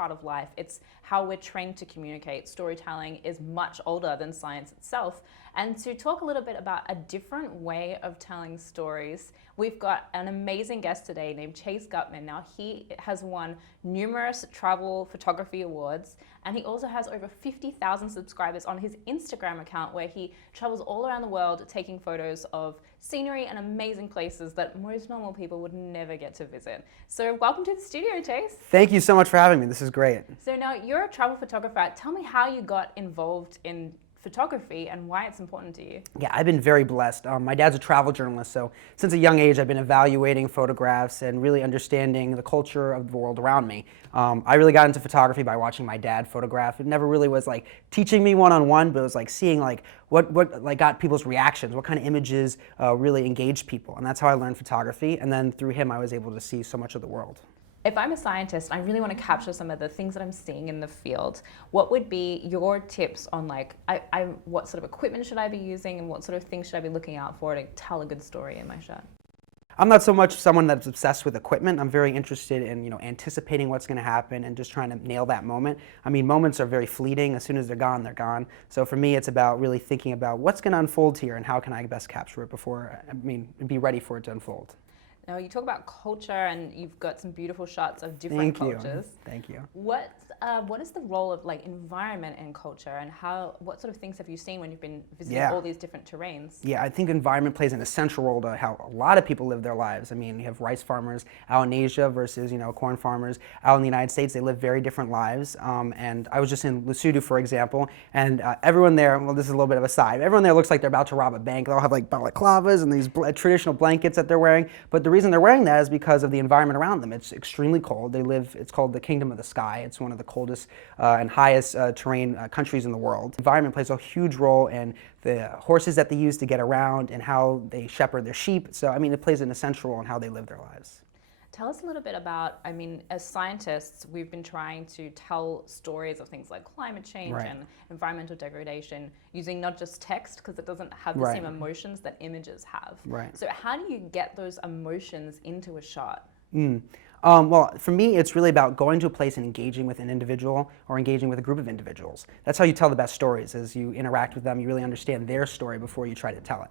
part of life. It's how we're trained to communicate. Storytelling is much older than science itself. And to talk a little bit about a different way of telling stories, we've got an amazing guest today named Chase Guttman. Now, he has won numerous travel photography awards, and he also has over 50,000 subscribers on his Instagram account, where he travels all around the world taking photos of scenery and amazing places that most normal people would never get to visit. So welcome to the studio, Chase. Thank you so much for having me. This is great. So now you're a travel photographer. Tell me how you got involved in photography and why it's important to you. Yeah, I've been very blessed. My dad's a travel journalist, so since a young age I've been evaluating photographs and really understanding the culture of the world around me. I really got into photography by watching my dad photograph. It never really was like teaching me one-on-one, but it was like seeing like what like got people's reactions, what kind of images really engaged people, and that's how I learned photography. And then through him I was able to see so much of the world. If I'm a scientist, I really want to capture some of the things that I'm seeing in the field. What would be your tips on like, what sort of equipment should I be using and what sort of things should I be looking out for to tell a good story in my shot? I'm not so much someone that's obsessed with equipment. I'm very interested in, anticipating what's going to happen and just trying to nail that moment. I mean, moments are very fleeting. As soon as they're gone, they're gone. So for me, it's about really thinking about what's going to unfold here and how can I best capture it before, be ready for it to unfold. Now, you talk about culture, and you've got some beautiful shots of different cultures. Thank you. What is the role of like environment in culture, and what sort of things have you seen when you've been visiting all these different terrains? Yeah, I think environment plays an essential role to how a lot of people live their lives. I mean, you have rice farmers out in Asia versus corn farmers out in the United States. They live very different lives. And I was just in Lesotho, for example, and everyone there. Well, this is a little bit of a side. Everyone there looks like they're about to rob a bank. They all have like balaclavas and these traditional blankets that they're wearing. But the reason they're wearing that is because of the environment around them. It's extremely cold. It's called the Kingdom of the Sky. It's one of the coldest and highest terrain countries in the world. Environment plays a huge role in the horses that they use to get around and how they shepherd their sheep. So, I mean, it plays an essential role in how they live their lives. Tell us a little bit about, as scientists, we've been trying to tell stories of things like climate change and environmental degradation using not just text, because it doesn't have the same emotions that images have. Right. So how do you get those emotions into a shot? Well, for me, it's really about going to a place and engaging with an individual or engaging with a group of individuals. That's how you tell the best stories, is you interact with them, you really understand their story before you try to tell it.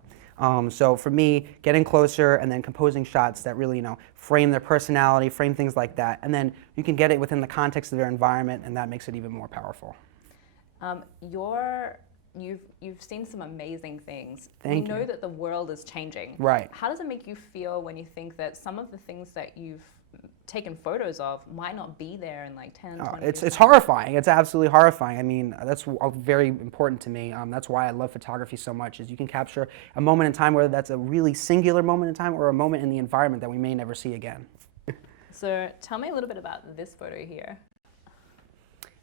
So for me, getting closer and then composing shots that really, frame their personality, frame things like that, and then you can get it within the context of their environment, and that makes it even more powerful. You've seen some amazing things. Thank you. We know that the world is changing. Right. How does it make you feel when you think that some of the things that you've taken photos of might not be there in like 10, 20 years? It's horrifying. It's absolutely horrifying. I mean, that's very important to me. That's why I love photography so much, is you can capture a moment in time, whether that's a really singular moment in time or a moment in the environment that we may never see again. So tell me a little bit about this photo here.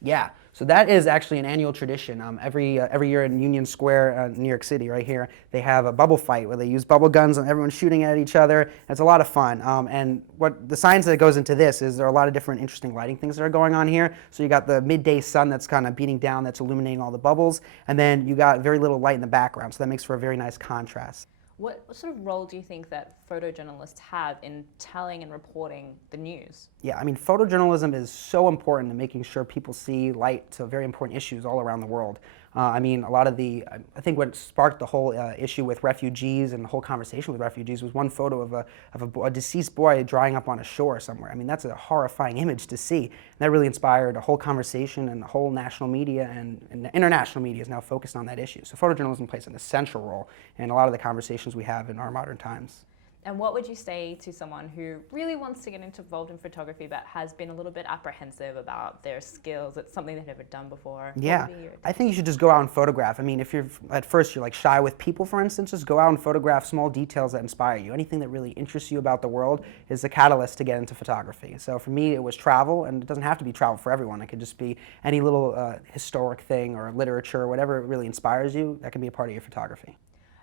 Yeah, so that is actually an annual tradition. Every year in Union Square, New York City, right here, they have a bubble fight where they use bubble guns and everyone's shooting at each other. It's a lot of fun. And what the science that goes into this is there are a lot of different interesting lighting things that are going on here. So you got the midday sun that's kind of beating down, that's illuminating all the bubbles, and then you got very little light in the background, so that makes for a very nice contrast. What sort of role do you think that photojournalists have in telling and reporting the news? Yeah, photojournalism is so important in making sure people see light to very important issues all around the world. I think what sparked the whole issue with refugees and the whole conversation with refugees was one photo of a deceased boy drying up on a shore somewhere. That's a horrifying image to see. And that really inspired a whole conversation, and the whole national media and international media is now focused on that issue. So photojournalism plays an essential role in a lot of the conversations we have in our modern times. And what would you say to someone who really wants to get involved in photography but has been a little bit apprehensive about their skills? It's something they've never done before. Yeah, I think you should just go out and photograph. If you're at first you're like shy with people, for instance, just go out and photograph small details that inspire you. Anything that really interests you about the world is the catalyst to get into photography. So for me, it was travel, and it doesn't have to be travel for everyone. It could just be any little historic thing or literature, or whatever really inspires you. That can be a part of your photography.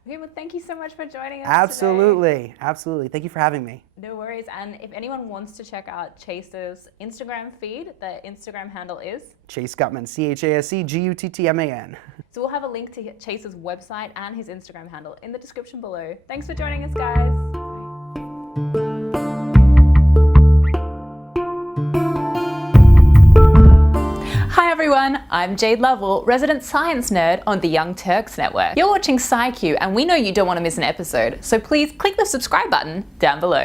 Okay, well, thank you so much for joining us today. Absolutely. Thank you for having me. No worries. And if anyone wants to check out Chase's Instagram feed, the Instagram handle is? Chase Guttman, ChaseGuttman. So we'll have a link to Chase's website and his Instagram handle in the description below. Thanks for joining us, guys. Bye. everyone, I'm Jayde Lovell, resident science nerd on the Young Turks Network. You're watching ScIQ and we know you don't want to miss an episode, so please click the subscribe button down below.